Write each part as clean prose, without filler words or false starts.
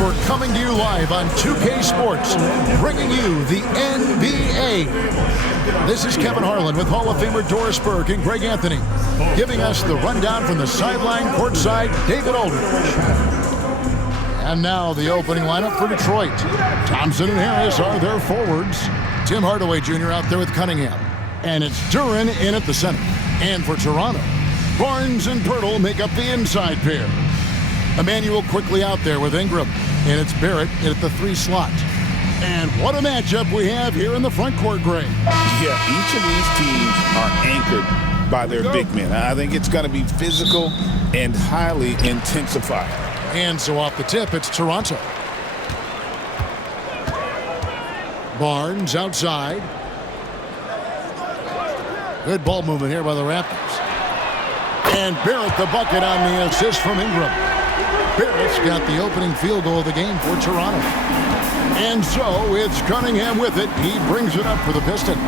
for coming to you live on 2K Sports, bringing you the NBA. This is Kevin Harlan with Hall of Famer Doris Burke and Greg Anthony, giving us the rundown from the sideline courtside, David Aldridge. And now the opening lineup for Detroit. Thompson and Harris are their forwards. Tim Hardaway Jr. out there with Cunningham. And it's Duren in at the center. And for Toronto, Barnes and Pirtle make up the inside pair. Emmanuel quickly out there with Ingram. And it's Barrett in at the 3 slot. And what a matchup we have here in the front court, Greg. Yeah, each of these teams are anchored by their big men. I think it's going to be physical and highly intensified. And so off the tip, it's Toronto. Barnes outside. Good ball movement here by the Raptors. And Barrett the bucket on the assist from Ingram. Barrett's got the opening field goal of the game for Toronto. And so it's Cunningham with it. He brings it up for the Pistons.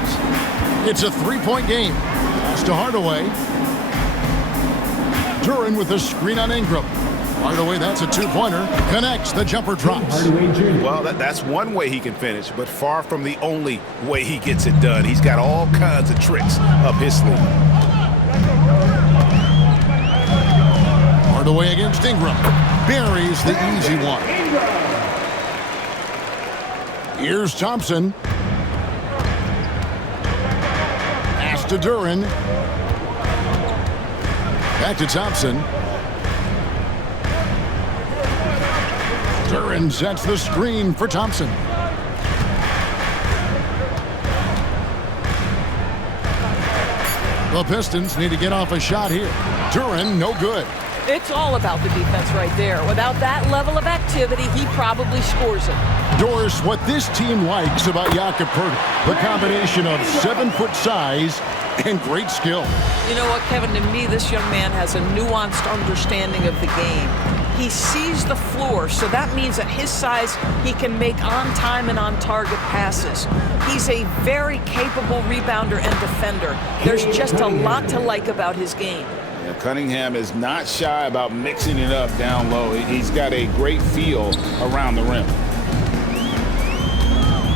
It's a 3-point game. Pass to Hardaway. Duren with the screen on Ingram. Hardaway, that's a 2-pointer. Connects, the jumper drops. Well, that's one way he can finish, but far from the only way he gets it done. He's got all kinds of tricks up his sleeve. Hardaway against Ingram. Buries the easy one. Here's Thompson. Pass to Duren. Back to Thompson. Duren sets the screen for Thompson. The Pistons need to get off a shot here. Duren, no good. It's all about the defense right there. Without that level of activity, he probably scores it. Doris, what this team likes about Jakob Poeltl, the combination of 7-foot size and great skill. You know what, Kevin? To me, this young man has a nuanced understanding of the game. He sees the floor, so that means at his size, he can make on-time and on-target passes. He's a very capable rebounder and defender. There's just a lot to like about his game. Yeah, Cunningham is not shy about mixing it up down low. He's got a great feel around the rim.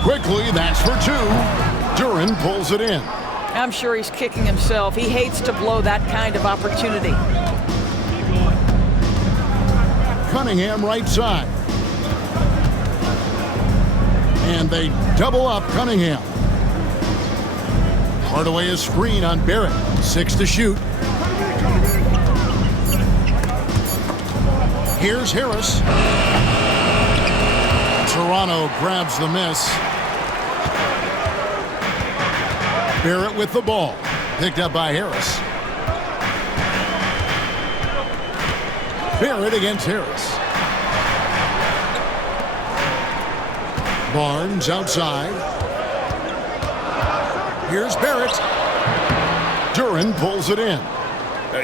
Quickly, that's for 2. Duren pulls it in. I'm sure he's kicking himself. He hates to blow that kind of opportunity. Cunningham right side. And they double up Cunningham. Hardaway a screen on Barrett. 6 to shoot. Here's Harris. Toronto grabs the miss. Barrett with the ball. Picked up by Harris. Barrett against Harris. Barnes outside. Here's Barrett. Duren pulls it in.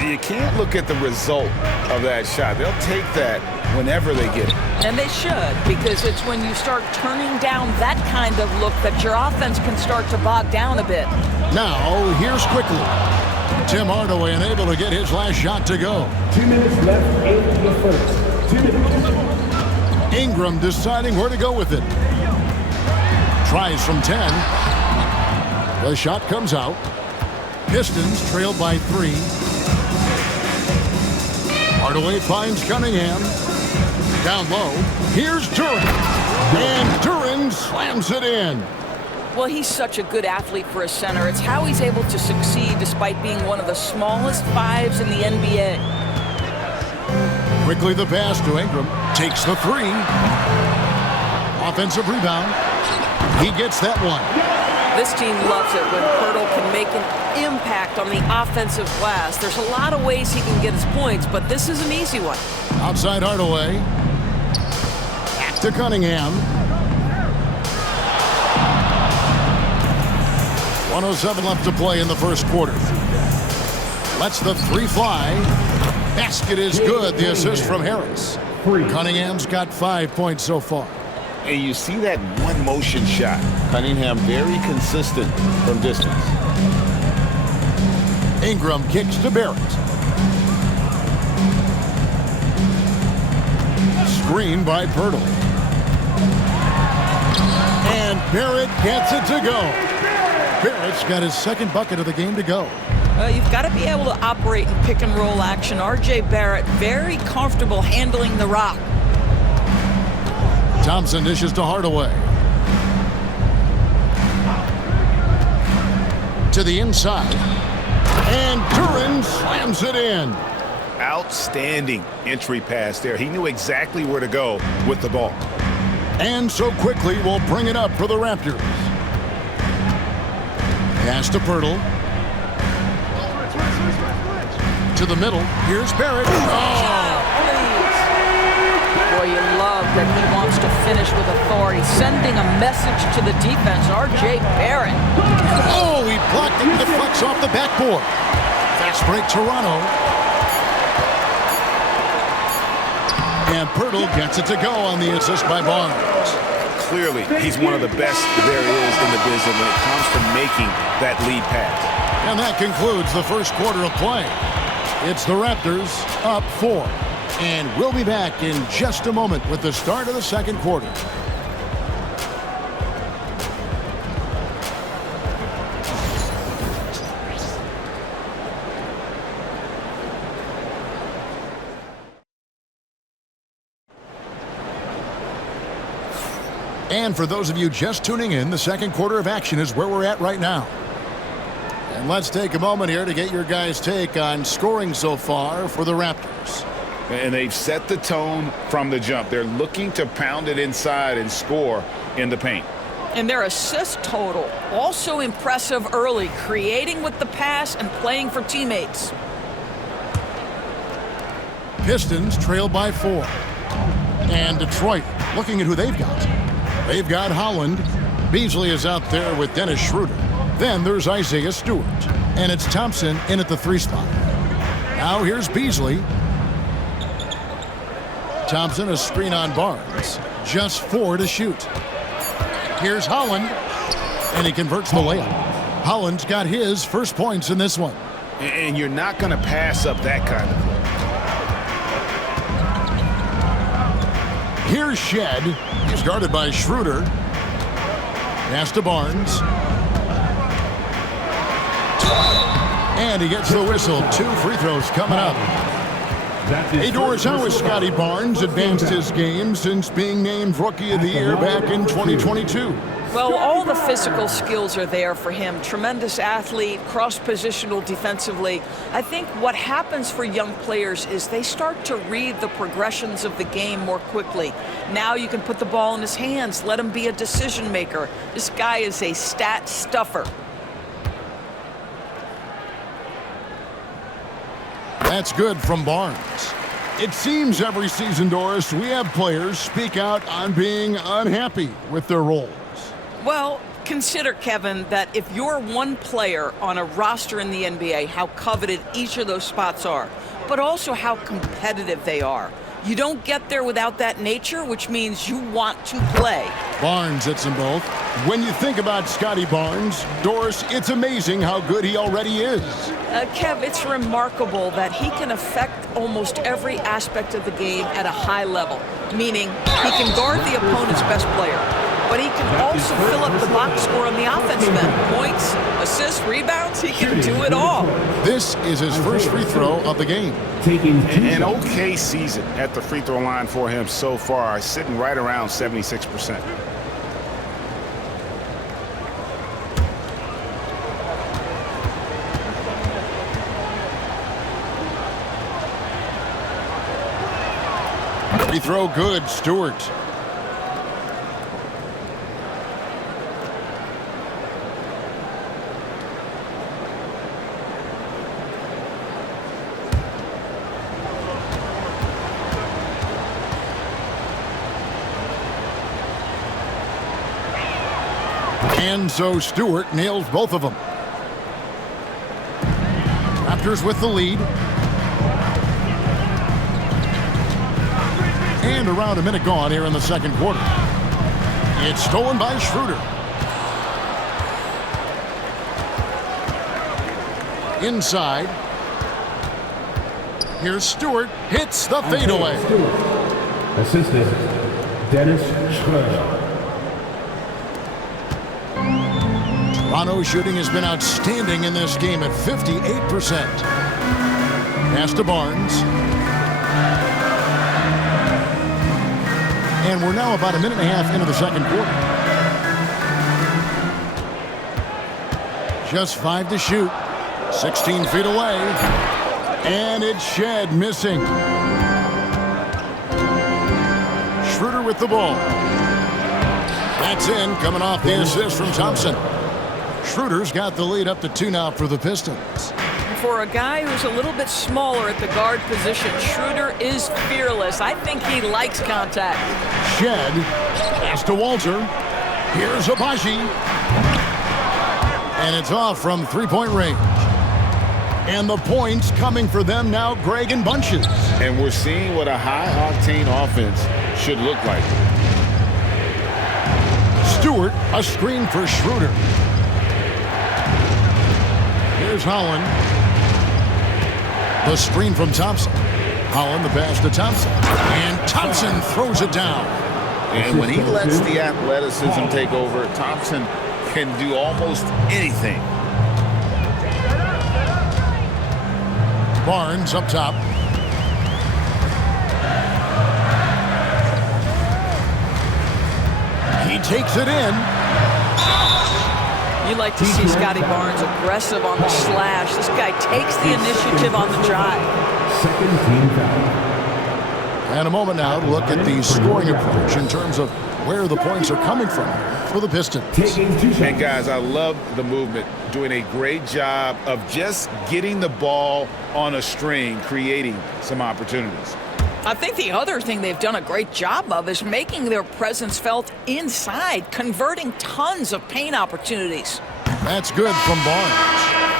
You can't look at the result of that shot. They'll take that whenever they get it. And they should, because it's when you start turning down that kind of look that your offense can start to bog down a bit. Now, here's quickly. Tim Hardaway unable to get his last shot to go. 2 minutes left in the first. 2 minutes. Ingram deciding where to go with it. Tries from 10. The shot comes out. Pistons trailed by 3. Hardaway finds Cunningham. Down low. Here's Duren. And Duren slams it in. Well, he's such a good athlete for a center. It's how he's able to succeed despite being one of the smallest 5s in the NBA. Quickly the pass to Ingram. Takes the 3. Offensive rebound. He gets that one. This team loves it when Poeltl can make an impact on the offensive glass. There's a lot of ways he can get his points, but this is an easy one. Outside Hardaway. Back to Cunningham. 1:07 left to play in the first quarter. Lets the 3 fly. Basket is good. The assist from Harris. Cunningham's got 5 points so far. And you see that one motion shot. Cunningham very consistent from distance. Ingram kicks to Barrett. Screen by Poeltl. And Barrett gets it to go. Barrett's got his second bucket of the game to go. You've got to be able to operate in pick and roll action. R.J. Barrett very comfortable handling the rock. Thompson dishes to Hardaway. To the inside. And Duran slams it in. Outstanding entry pass there. He knew exactly where to go with the ball. And so quickly we'll bring it up for the Raptors. Pass to Pirtle. To the middle. Here's Barrett. Boy, you love that he wants to finish with authority, sending a message to the defense. R.J. Barrett. Oh, he blocked it. Deflects off the backboard. Fast break, Toronto. And Pirtle gets it to go on the assist by Barnes. Clearly, he's one of the best there is in the business when it comes to making that lead pass. And that concludes the first quarter of play. It's the Raptors up 4. And we'll be back in just a moment with the start of the second quarter. And for those of you just tuning in, the second quarter of action is where we're at right now. And let's take a moment here to get your guys' take on scoring so far for the Raptors. And they've set the tone from the jump. They're looking to pound it inside and score in the paint. And their assist total, also impressive early, creating with the pass and playing for teammates. Pistons trail by 4. And Detroit looking at who they've got. They've got Holland. Beasley is out there with Dennis Schroeder. Then there's Isaiah Stewart. And it's Thompson in at the 3 spot. Now here's Beasley. Thompson a screen on Barnes. Just 4 to shoot. Here's Holland. And he converts the layup. Holland's got his first points in this one. And you're not going to pass up that kind of play. Here's Shed. He's guarded by Schroeder. Pass to Barnes. And he gets the whistle. 2 free throws coming up. Hey, Doris, how has Scotty Barnes advanced his game since being named Rookie of the Year back in 2022? Well, all the physical skills are there for him. Tremendous athlete, cross-positional defensively. I think what happens for young players is they start to read the progressions of the game more quickly. Now you can put the ball in his hands, let him be a decision maker. This guy is a stat stuffer. That's good from Barnes. It seems every season, Doris, we have players speak out on being unhappy with their roles. Well, consider, Kevin, that if you're one player on a roster in the NBA, how coveted each of those spots are, but also how competitive they are. You don't get there without that nature, which means you want to play. Barnes hits them both. When you think about Scotty Barnes, Doris, it's amazing how good he already is. Kev, it's remarkable that he can affect almost every aspect of the game at a high level, meaning he can guard the opponent's best player, but he can also fill up the box score on the offensive end. Points, assists, rebounds, he can do it all. This is his first free throw of the game. An okay season at the free throw line for him so far, sitting right around 76%. Free throw good, Stewart. And so Stewart nails both of them. Raptors with the lead. And around a minute gone here in the second quarter. It's stolen by Schroeder. Inside. Here's Stewart. Hits the fadeaway. Assistant, Dennis Schroeder. Toronto's shooting has been outstanding in this game at 58%. Pass to Barnes. And we're now about a minute and a half into the second quarter. Just 5 to shoot. 16 feet away. And it's Shed missing. Schroeder with the ball. That's in, coming off the assist from Thompson. Schroeder's got the lead up to 2 now for the Pistons. For a guy who's a little bit smaller at the guard position, Schroeder is fearless. I think he likes contact. Shed. Pass to Walter. Here's Abaji. And it's off from three-point range. And the points coming for them now, Greg, in bunches. And we're seeing what a high-octane offense should look like. Stewart, a screen for Schroeder. Here's Holland. The screen from Thompson. Holland, the pass to Thompson. And Thompson throws it down. And when he lets the athleticism take over, Thompson can do almost anything. Barnes up top. He takes it in. You like to see Scotty Barnes aggressive on the slash. This guy takes the initiative on the drive. Second team foul. And a moment now to look at the scoring approach in terms of where the points are coming from for the Pistons. And guys, I love the movement, doing a great job of just getting the ball on a string, creating some opportunities. I think the other thing they've done a great job of is making their presence felt inside, converting tons of paint opportunities. That's good from Barnes.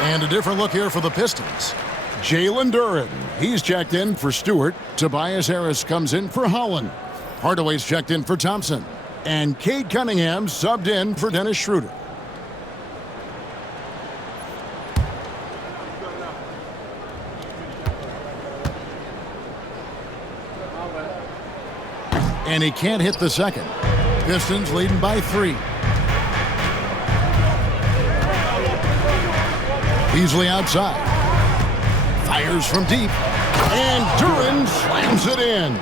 And a different look here for the Pistons. Jalen Duren, he's checked in for Stewart. Tobias Harris comes in for Holland. Hardaway's checked in for Thompson. And Cade Cunningham subbed in for Dennis Schroeder. And he can't hit the second. Pistons leading by 3. Beasley outside. Fires from deep. And Duren slams it in.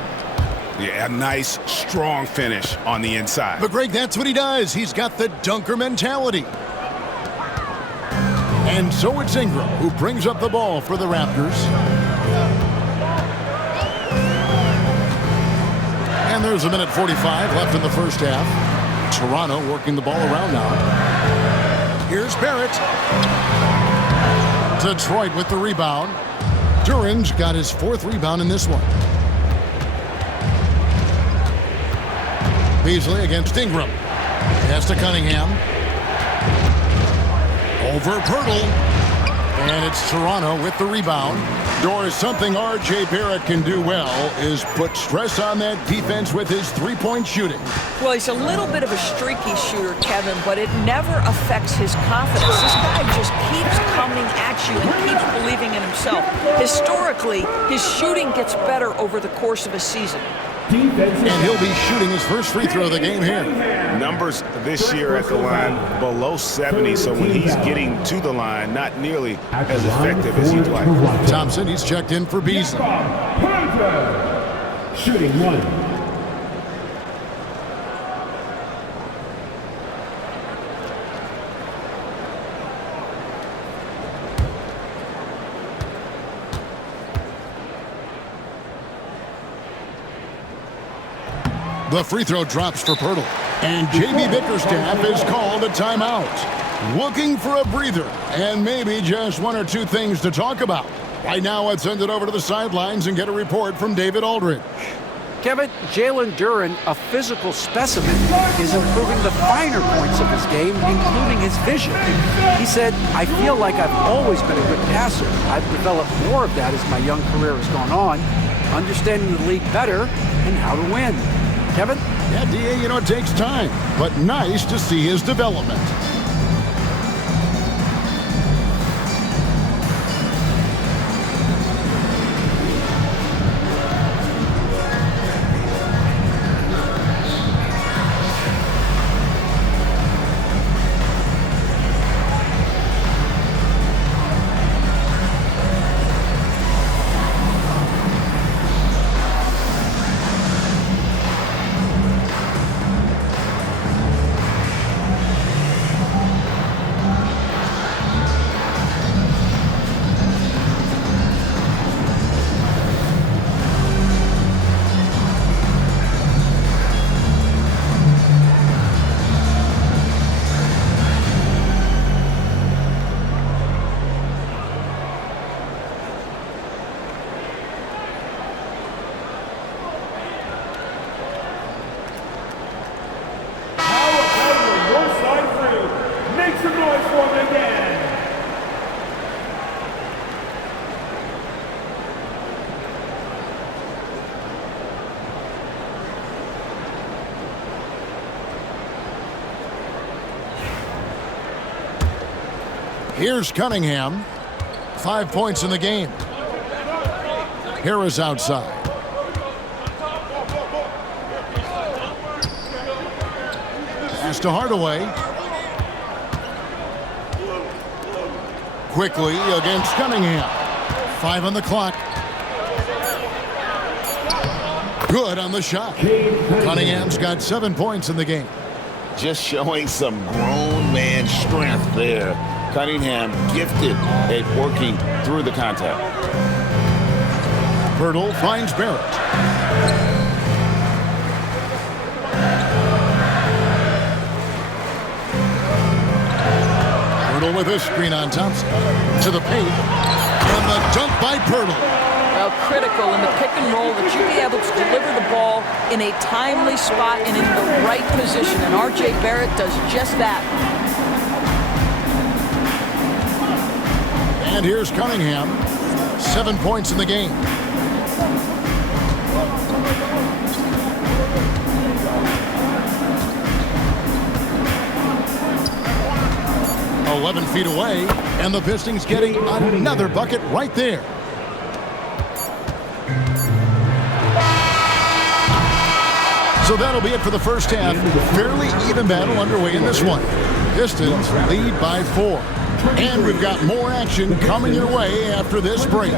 Yeah, a nice, strong finish on the inside. But Greg, that's what he does. He's got the dunker mentality. And so it's Ingram who brings up the ball for the Raptors. And there's a minute 45 left in the first half. Toronto working the ball around now. Here's Barrett. Detroit with the rebound. Duren's got his 4th rebound in this one. Beasley against Ingram. Pass to Cunningham. Over Pirtle. And it's Toronto with the rebound. Doris, something R.J. Barrett can do well is put stress on that defense with his three-point shooting. Well, he's a little bit of a streaky shooter, Kevin, but it never affects his confidence. This guy just keeps coming at you and keeps believing in himself. Historically, his shooting gets better over the course of a season. And he'll be shooting his first free throw of the game here. Numbers this year at the line below 70, so when he's getting to the line, not nearly as effective as he'd like. Thompson, he's checked in for Beasley. Shooting 1. The free throw drops for Pirtle. And J.B. Bickerstaff is called a timeout. Looking for a breather and maybe just 1 or 2 things to talk about. Right now, let's send it over to the sidelines and get a report from David Aldridge. Kevin, Jalen Duren, a physical specimen, is improving the finer points of his game, including his vision. He said, "I feel like I've always been a good passer. I've developed more of that as my young career has gone on, understanding the league better and how to win." Kevin? Yeah, D.A., it takes time, but nice to see his development. Here's Cunningham. 5 points in the game. Harris outside. Pass to Hardaway. Quickly against Cunningham. 5 on the clock. Good on the shot. Cunningham's got 7 points in the game. Just showing some grown man strength there. Cunningham gifted at working through the contact. Pirtle finds Barrett. Pirtle with a screen on Thompson. To the paint. And the dunk by Pirtle. Well, critical in the pick and roll that you be able to deliver the ball in a timely spot and in the right position. And R.J. Barrett does just that. And here's Cunningham. 7 points in the game. "11 feet away, and the Pistons getting another bucket right there." So that'll be it for the first half. Fairly even battle underway in this one. Pistons lead by 4. And we've got more action coming your way after this break.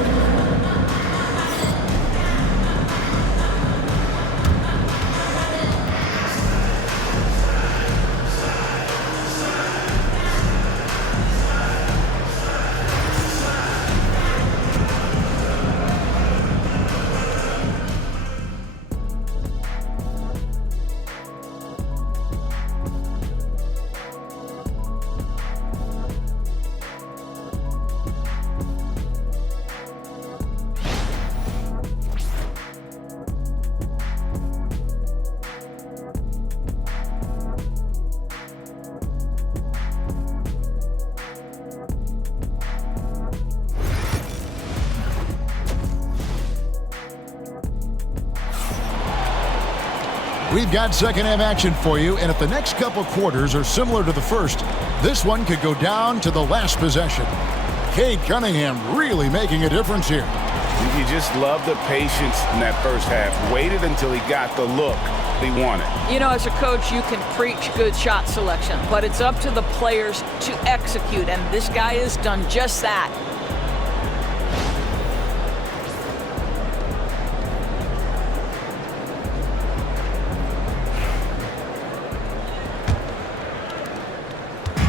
We've got second half action for you, and if the next couple quarters are similar to the first, this one could go down to the last possession. Cade Cunningham really making a difference here. You just love the patience in that first half. Waited until he got the look he wanted. You know, as a coach, you can preach good shot selection, but it's up to the players to execute, and this guy has done just that.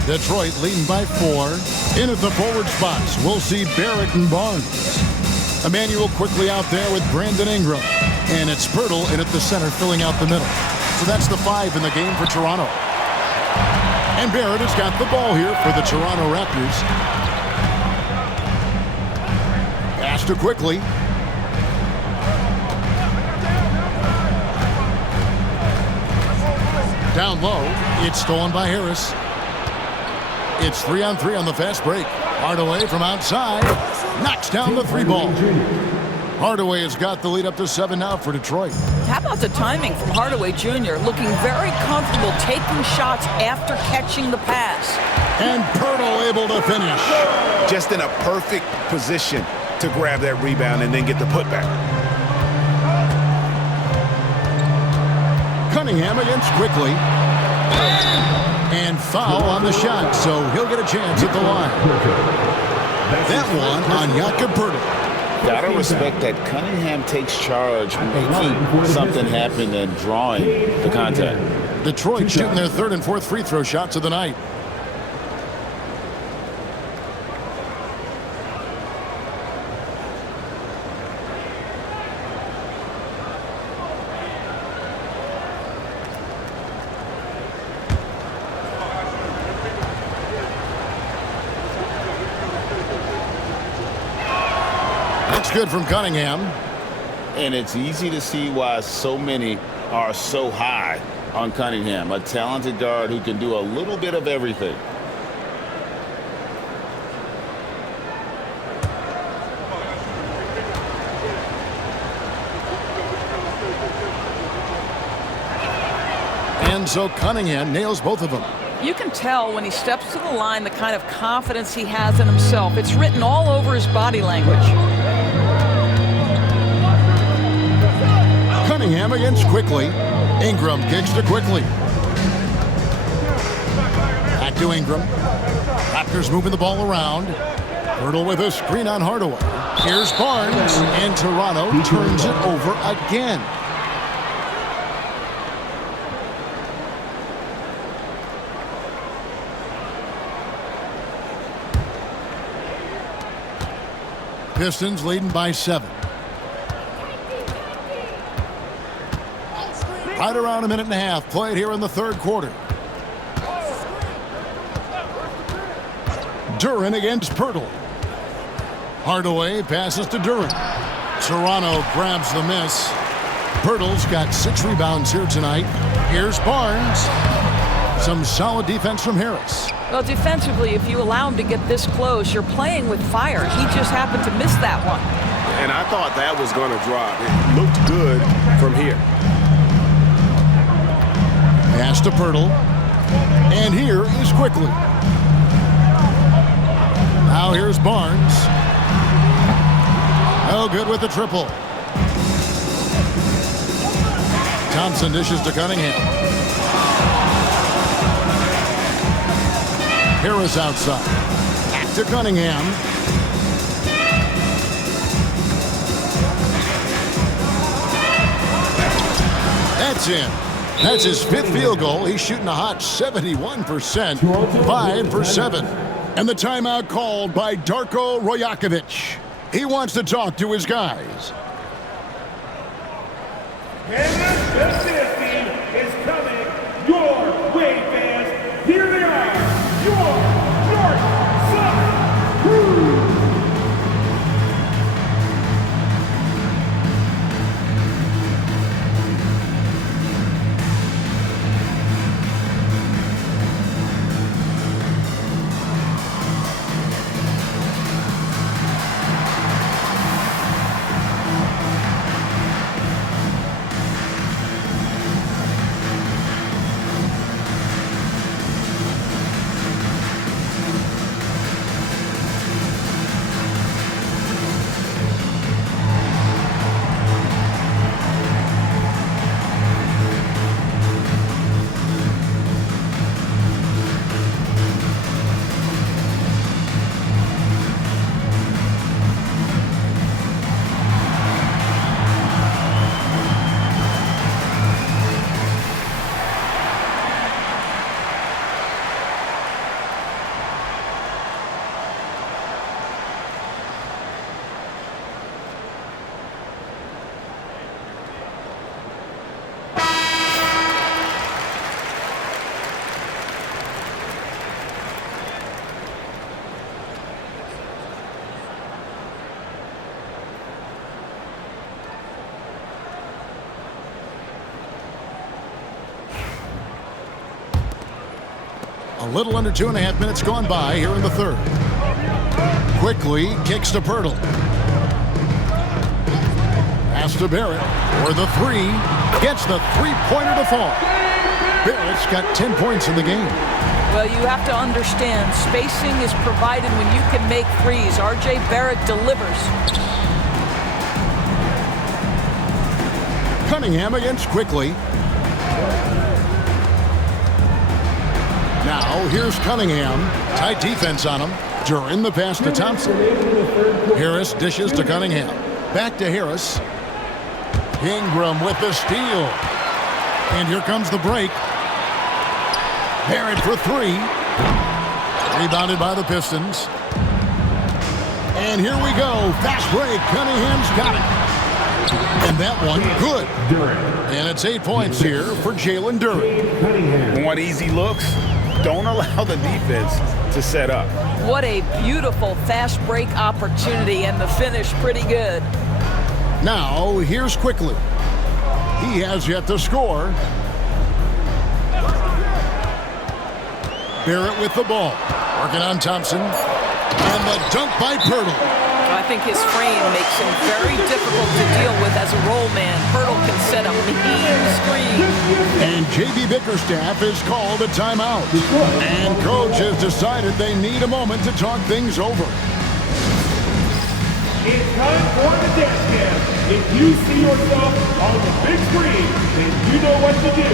Detroit leading by 4. In at the forward spots, we'll see Barrett and Barnes. Emmanuel quickly out there with Brandon Ingram. And it's Pirtle in at the center, filling out the middle. So that's the 5 in the game for Toronto. And Barrett has got the ball here for the Toronto Raptors. Pass to quickly. Down low, it's stolen by Harris. It's 3-on-3 on the fast break. Hardaway from outside knocks down the 3 ball. Hardaway has got the lead up to 7 now for Detroit. How about the timing from Hardaway Jr. looking very comfortable taking shots after catching the pass. And Pirtle able to finish. Just in a perfect position to grab that rebound and then get the putback. Cunningham against quickly. And foul on the shot, so he'll get a chance at the line. That one on Jakob Pirtle. Gotta respect that Cunningham takes charge, making something happen and drawing the contact. Detroit shooting their 3rd and 4th free throw shots of the night. Good from Cunningham. And it's easy to see why so many are so high on Cunningham, a talented guard who can do a little bit of everything. And so Cunningham nails both of them. You can tell when he steps to the line the kind of confidence he has in himself. It's written all over his body language. Cunningham against Quickly. Ingram kicks to Quickly. Back to Ingram. Raptors moving the ball around. Hurdle with a screen on Hardaway. Here's Barnes, and Toronto turns it over again. Pistons leading by 7. Right around a minute and a half played here in the third quarter. Duren against Pirtle. Hardaway passes to Duren. Toronto grabs the miss. Pirtle's got 6 rebounds here tonight. Here's Barnes. Some solid defense from Harris. Well, defensively, if you allow him to get this close, you're playing with fire. He just happened to miss that one. And I thought that was going to drop. It looked good from here. Pass to Pirtle. And here is Quickly. Now here's Barnes. No good with the triple. Thompson dishes to Cunningham. Harris outside. Back to Cunningham. That's in. That's his 5th field goal. He's shooting a hot 71%. 5 for 7. And the timeout called by Darko Rajakovic. He wants to talk to his guys. And the Pistons team is coming your way, fans. Here they are, your North-South Crew. A little under 2.5 minutes gone by here in the third. Quickly kicks to Pirtle. Pass to Barrett for the 3. Gets the 3-pointer to fall. Barrett's got 10 points in the game. Well, you have to understand, spacing is provided when you can make threes. R.J. Barrett delivers. Cunningham against Quickly. Now, here's Cunningham. Tight defense on him. Duren the pass to Thompson. Harris dishes to Cunningham. Back to Harris. Ingram with the steal. And here comes the break. Barrett for 3. Rebounded by the Pistons. And here we go. Fast break. Cunningham's got it. And that one, good. And it's 8 points here for Jalen Duren. Want easy looks? Don't allow the defense to set up. What a beautiful fast break opportunity, and the finish pretty good. Now, here's Quickly. He has yet to score. Barrett with the ball. Working on Thompson. And the dunk by Pirtle. I think his frame makes him very difficult to deal with as a roll man. Hurdle can set a mean screen. And J.B. Bickerstaff has called a timeout. And coach has decided they need a moment to talk things over. It's time for the dance cam. If you see yourself on the big screen, then you know what to do.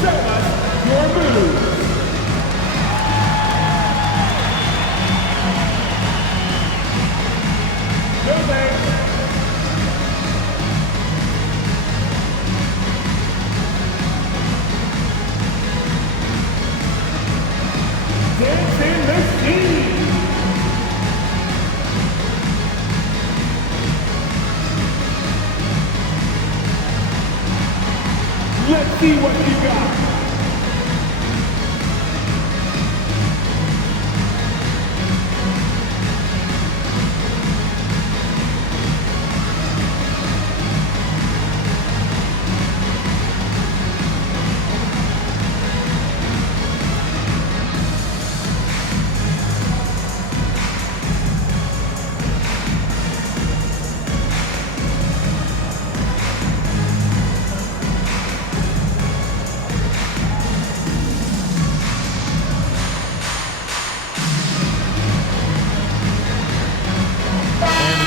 Show us your moves. No thanks. Dancing machine. Let's see what you got.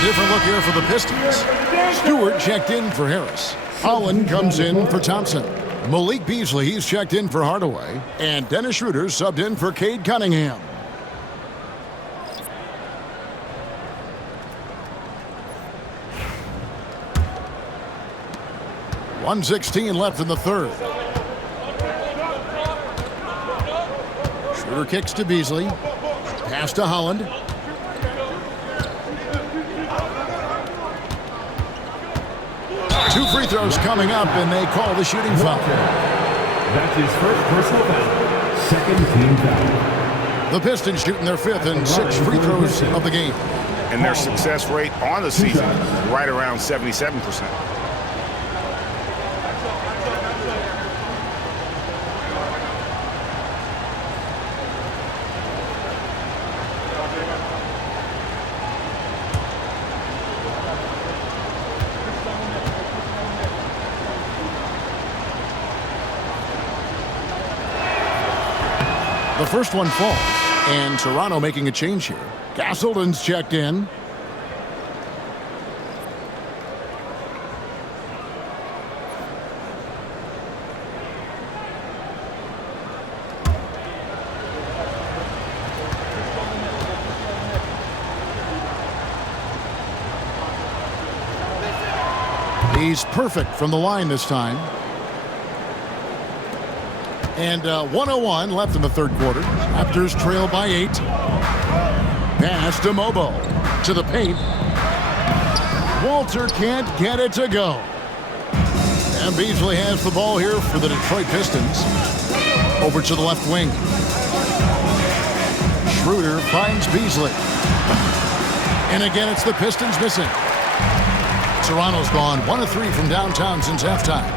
Different look here for the Pistons. Stewart checked in for Harris. Holland comes in for Thompson. Malik Beasley, he's checked in for Hardaway. And Dennis Schroeder subbed in for Cade Cunningham. .116 left in the third. Schroeder kicks to Beasley. Pass to Holland. Two free throws coming up, and they call the shooting foul. That's his first personal foul. Second team foul. The Pistons shooting their fifth and 6 free throws of the game. And their success rate on the season, right around 77%. The first one falls, and Toronto making a change here. Castleton's checked in. He's perfect from the line this time. And 1:01 left in the third quarter. Raptors trail by 8. Pass to Mobo. To the paint. Walter can't get it to go. And Beasley has the ball here for the Detroit Pistons. Over to the left wing. Schroeder finds Beasley. And again, it's the Pistons missing. Toronto's gone 1 of 3 from downtown since halftime.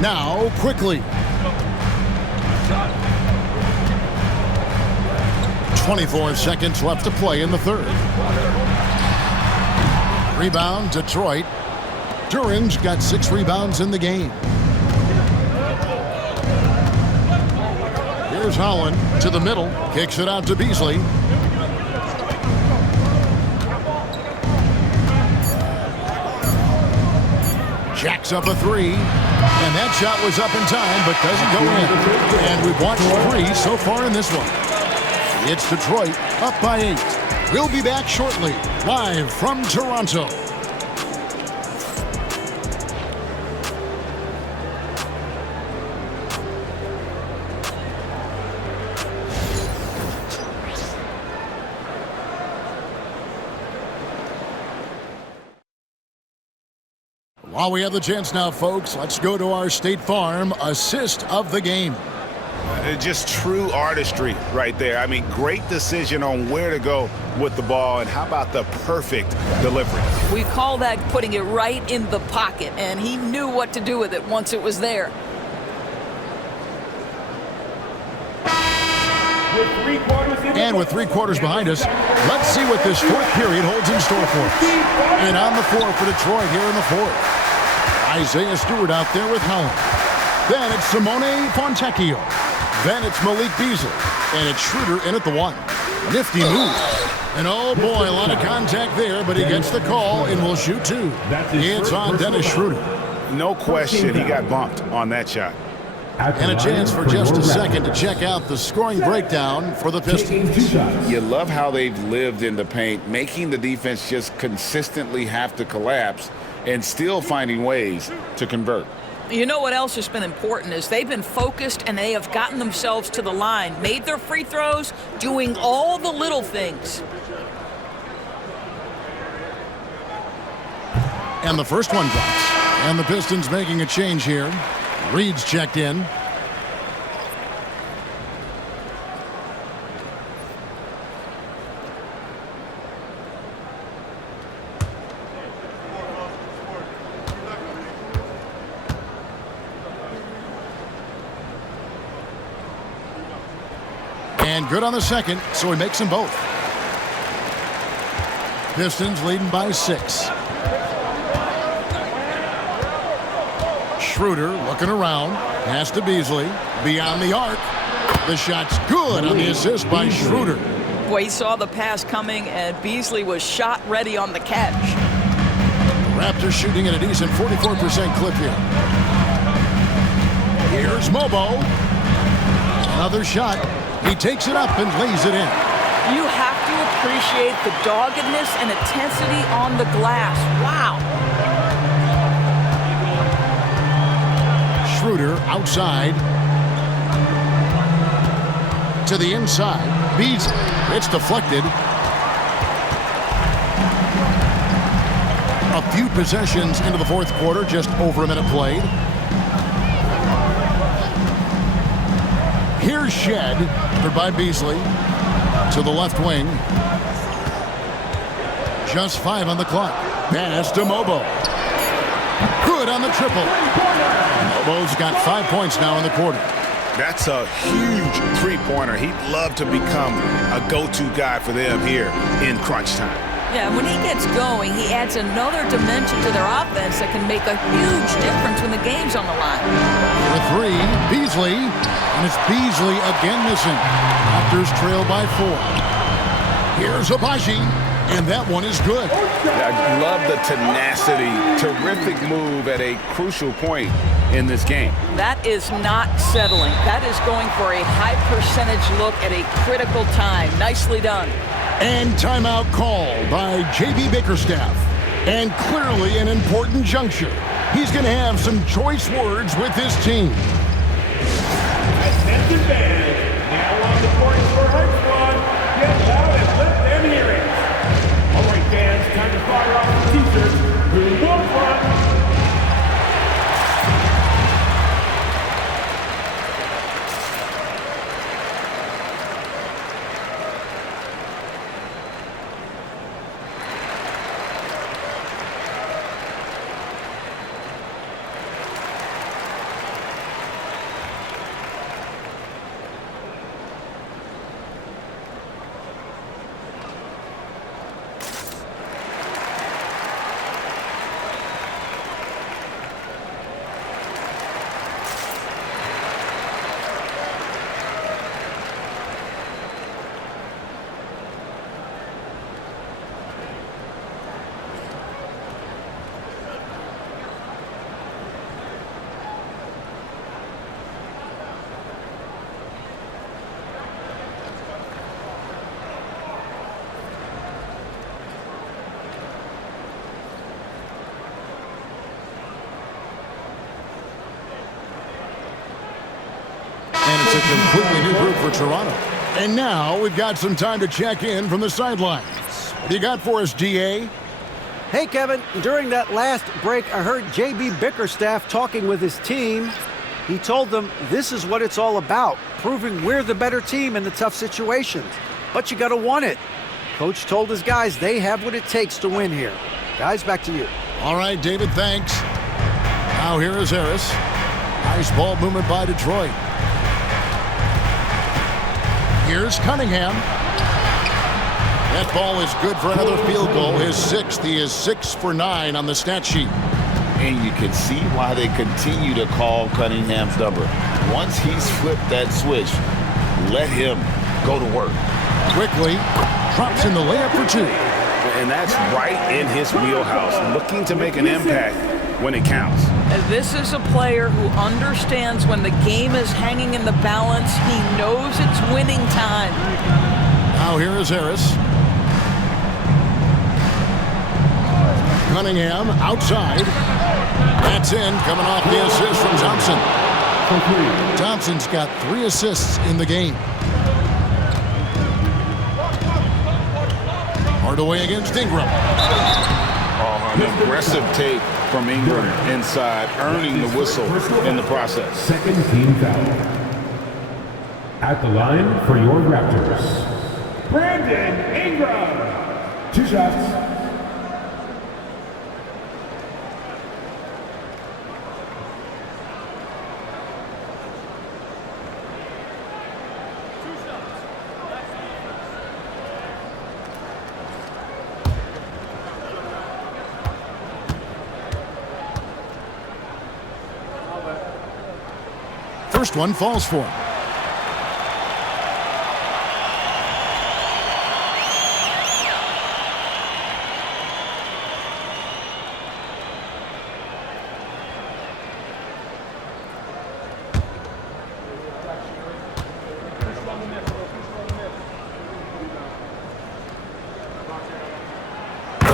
Now, quickly. 24 seconds left to play in the third. Rebound, Detroit. Duran's got 6 rebounds in the game. Here's Holland to the middle. Kicks it out to Beasley. Jacks up a 3. And that shot was up in time, but doesn't go in. And we've watched 3 so far in this one. It's Detroit up by 8. We'll be back shortly, live from Toronto. While we have the chance now, folks, let's go to our State Farm assist of the game. Just true artistry right there. I mean, great decision on where to go with the ball, and how about the perfect delivery? We call that putting it right in the pocket, and he knew what to do with it once it was there. And with 3/4 behind us, let's see what this fourth period holds in store for us. And on the floor for Detroit here in the fourth, Isaiah Stewart out there with Holland. Then it's Simone Fontecchio. Then it's Malik Beasley. And it's Schroeder in at the 1. Nifty move. And oh boy, a lot of contact there, but he gets the call and will shoot 2. It's on Dennis Schroeder. No question he got bumped on that shot. And a chance for just a second to check out the scoring breakdown for the Pistons. You love how they've lived in the paint, making the defense just consistently have to collapse and still finding ways to convert. You know what else has been important is they've been focused and they have gotten themselves to the line, made their free throws, doing all the little things. And the first one drops. And the Pistons making a change here. Reed's checked in. And good on the second, so he makes them both. Pistons leading by 6. Schroeder looking around. Pass to Beasley. Beyond the arc. The shot's good on the assist by Schroeder. Boy, he saw the pass coming, and Beasley was shot ready on the catch. Raptors shooting at a decent 44% clip here. Here's Mobo. Another shot. He takes it up and lays it in. You have to appreciate the doggedness and intensity on the glass. Wow. Schroeder outside. To the inside. Beasley. It's deflected. A few possessions into the fourth quarter, just over a minute played. Here's Shed, covered by Beasley, to the left wing. Just 5 on the clock. Pass to Mobo. Good on the triple. Mobo's got 5 points now in the quarter. That's a huge three-pointer. He'd love to become a go-to guy for them here in crunch time. Yeah, when he gets going, he adds another dimension to their offense that can make a huge difference when the game's on the line. For 3, Beasley. And it's Beasley again missing. Raptors trail by 4. Here's Abaji. And that one is good. I love the tenacity. Terrific move at a crucial point in this game. That is not settling. That is going for a high percentage look at a critical time. Nicely done. And timeout called by J.B. Bickerstaff. And clearly an important juncture. He's going to have some choice words with his team. Attention fans, now on the court for Hurt Squad. Get loud and let them hear it. All right, fans, time to fire off the t-shirts. Move up front. And it's a completely new group for Toronto. And now we've got some time to check in from the sidelines. What do you got for us, DA? Hey, Kevin, during that last break, I heard J.B. Bickerstaff talking with his team. He told them this is what it's all about, proving we're the better team in the tough situations. But you got to want it. Coach told his guys they have what it takes to win here. Guys, back to you. All right, David, thanks. Now here is Harris. Nice ball movement by Detroit. Here's Cunningham. That ball is good for another field goal. His sixth. He is 6 for 9 on the stat sheet. And you can see why they continue to call Cunningham's number. Once he's flipped that switch, let him go to work. Quickly drops in the layup for 2. And that's right in his wheelhouse, looking to make an impact when it counts. This is a player who understands when the game is hanging in the balance. He knows it's winning time. Now here is Harris. Cunningham outside. That's in, coming off the assist from Thompson. Thompson's got 3 assists in the game. Hardaway against Ingram. Oh, an aggressive take from Ingram inside, earning the whistle in the process. Second team foul. At the line for your Raptors, Brandon Ingram. 2 shots. First one falls for him.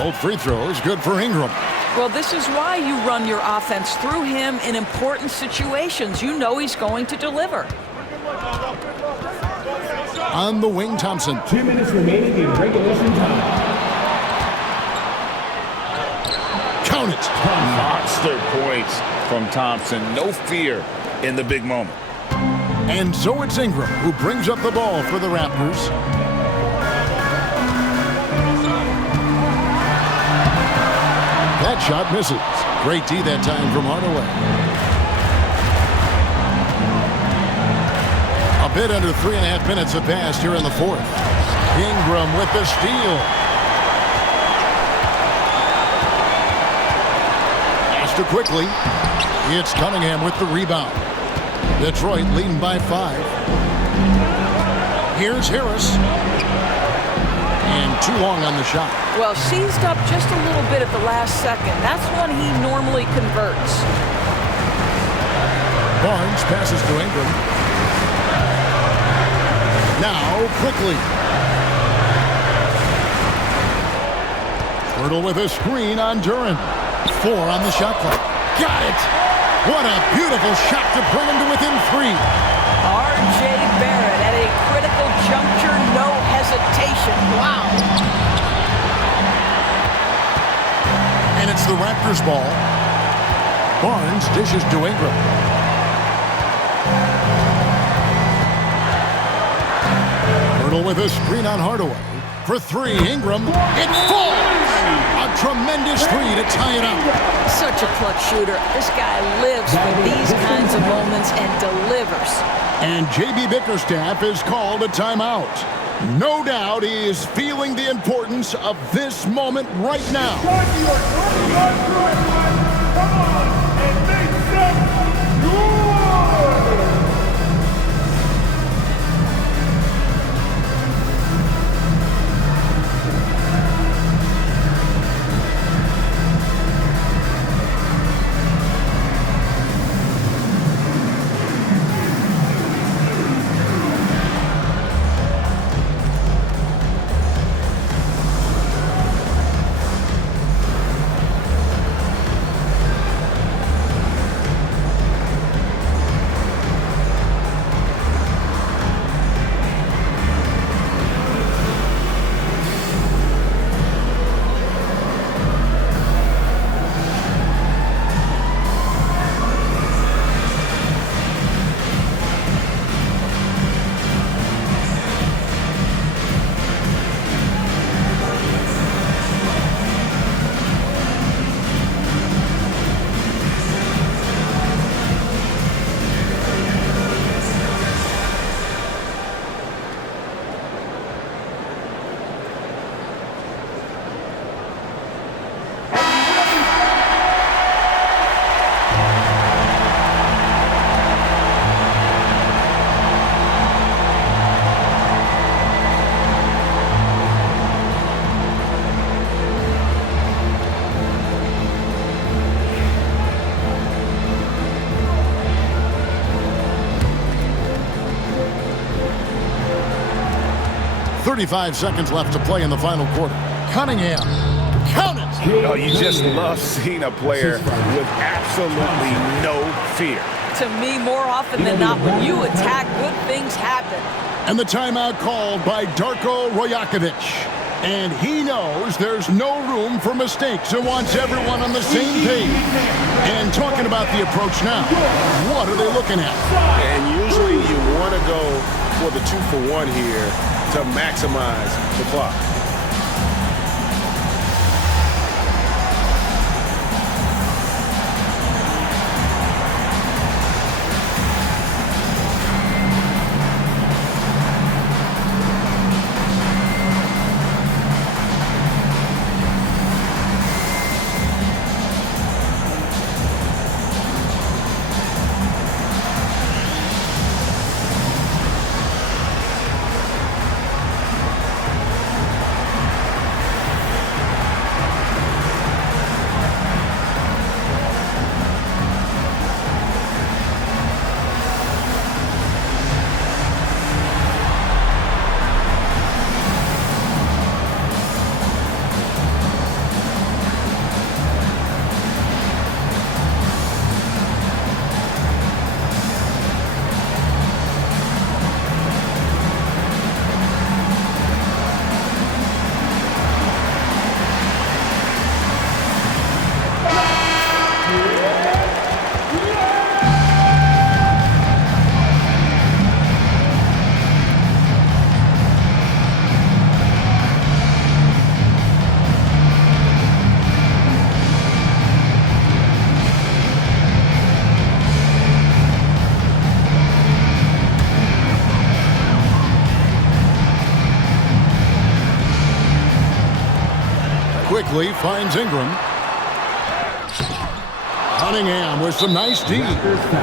Old free throw is good for Ingram. Well, this is why you run your offense through him in important situations. You know he's going to deliver. On the wing, Thompson. 2 minutes remaining in regulation time. Count it. Monster points from Thompson. No fear in the big moment. And so it's Ingram who brings up the ball for the Raptors. That shot misses. Great D that time from Hardaway. A bit under 3.5 minutes have passed here in the fourth. Ingram with the steal. Faster quickly. It's Cunningham with the rebound. Detroit leading by 5. Here's Harris. And too long on the shot. Well, seized up just a little bit at the last second. That's when he normally converts. Barnes passes to Ingram. Now, quickly. Pirtle with a screen on Duran. 4 on the shot clock. Got it! What a beautiful shot to bring him to within 3. R.J. Barrett at a critical juncture, no hesitation. Wow. And it's the Raptors ball. Barnes dishes to Ingram. Pirtle with a screen on Hardaway. For 3, Ingram. It falls! A tremendous 3 to tie it up. Such a clutch shooter. This guy lives for these kinds of moments and delivers. And J.B. Bickerstaff is called a timeout. No doubt he is feeling the importance of this moment right now. Come on and make some noise! 35 seconds left to play in the final quarter. Cunningham. Count it! Oh, you just love seeing a player with absolutely no fear. To me, more often than not, when you attack, good things happen. And the timeout called by Darko Rajakovic. And he knows there's no room for mistakes and wants everyone on the same page. And talking about the approach now, what are they looking at? And usually you want to go for the 2-for-1 here to maximize the clock. Quickly finds Ingram. Cunningham with some nice D.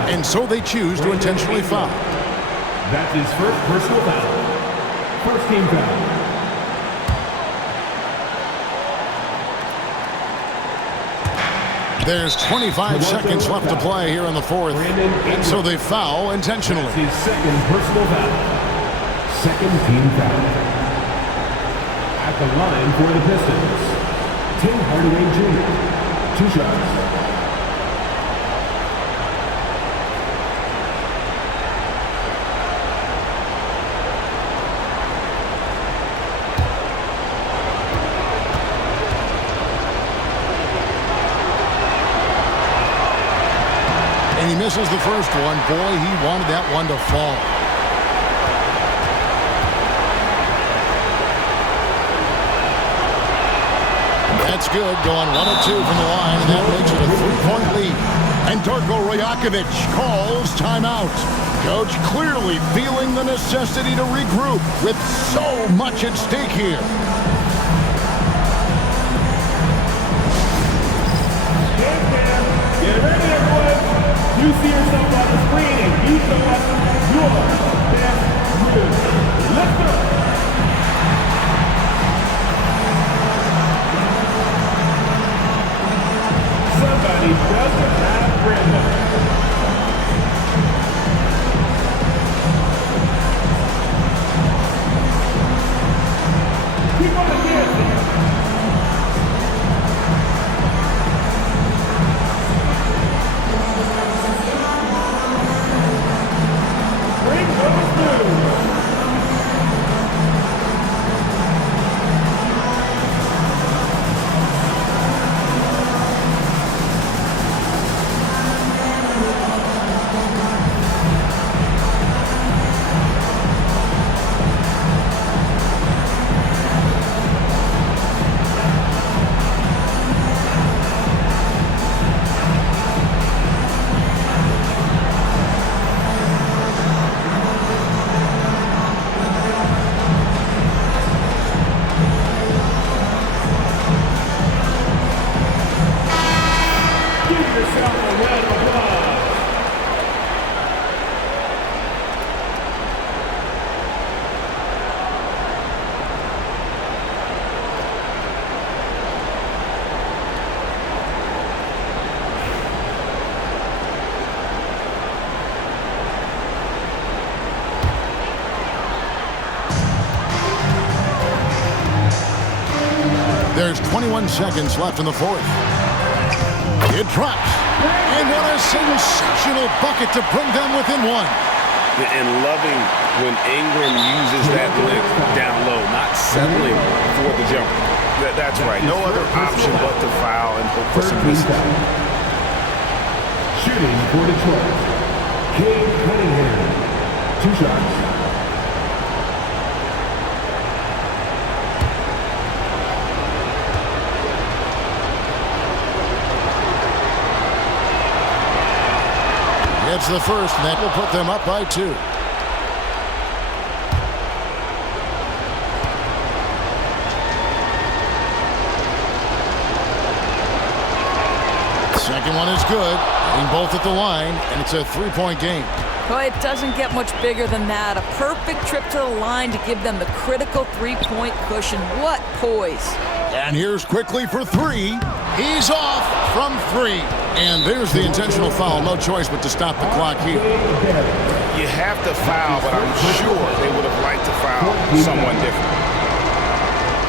And so they choose to intentionally foul. That's his first personal foul. First team foul. There's 25 seconds left to play here in the fourth. And so they foul intentionally. His second personal foul. Second team foul. At the line for the Pistons, Tim Hardaway Jr. 2 shots. And he misses the first one. Boy, he wanted that one to fall. That's good, going 1 of 2 from the line, and that makes it a 3-point lead. And Darko Rajakovic calls timeout. Coach clearly feeling the necessity to regroup with so much at stake here. Get ready, everyone. You see yourself on the screen and you show us your best move. Let's go. Somebody doesn't have Brandon. Keep on dancing. There's 21 seconds left in the fourth. It drops. And what a sensational bucket to bring them within one. And loving when Ingram uses that length down low, not settling for the jumper. That's right. No other option but to foul and hope for some misses. Shooting for Detroit, Cade Cunningham. 2 shots. It's the first, and that will put them up by 2. Second one is good. Hitting both at the line, and it's a 3-point game. Boy, it doesn't get much bigger than that. A perfect trip to the line to give them the critical 3-point cushion. What poise. And here's quickly for 3. He's off from 3. And there's the intentional foul. No choice but to stop the clock here. You have to foul, but I'm sure they would have liked to foul someone different.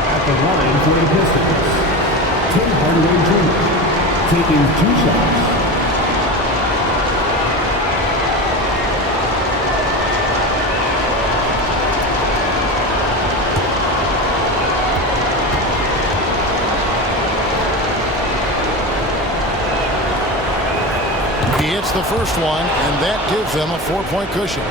At the line for the Pistons, Tim Hardaway Jr. taking 2 shots. He hits the first one, and that gives them a 4-point cushion.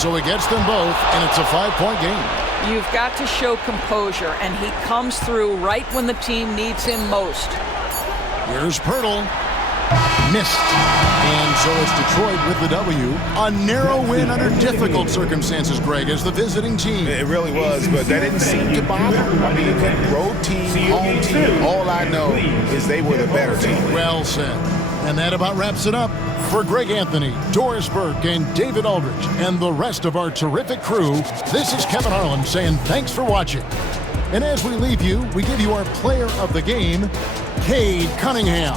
So he gets them both, and it's a 5-point game. You've got to show composure, and he comes through right when the team needs him most. Here's Pirtle. Missed. And so it's Detroit with the W. A narrow win under difficult circumstances, Greg, as the visiting team. It really was, but that didn't seem to bother them. I mean, road team, home team, all I know is they were the better team. Well said. And that about wraps it up. For Greg Anthony, Doris Burke, and David Aldridge, and the rest of our terrific crew, this is Kevin Harlan saying thanks for watching. And as we leave you, we give you our player of the game, Cade Cunningham.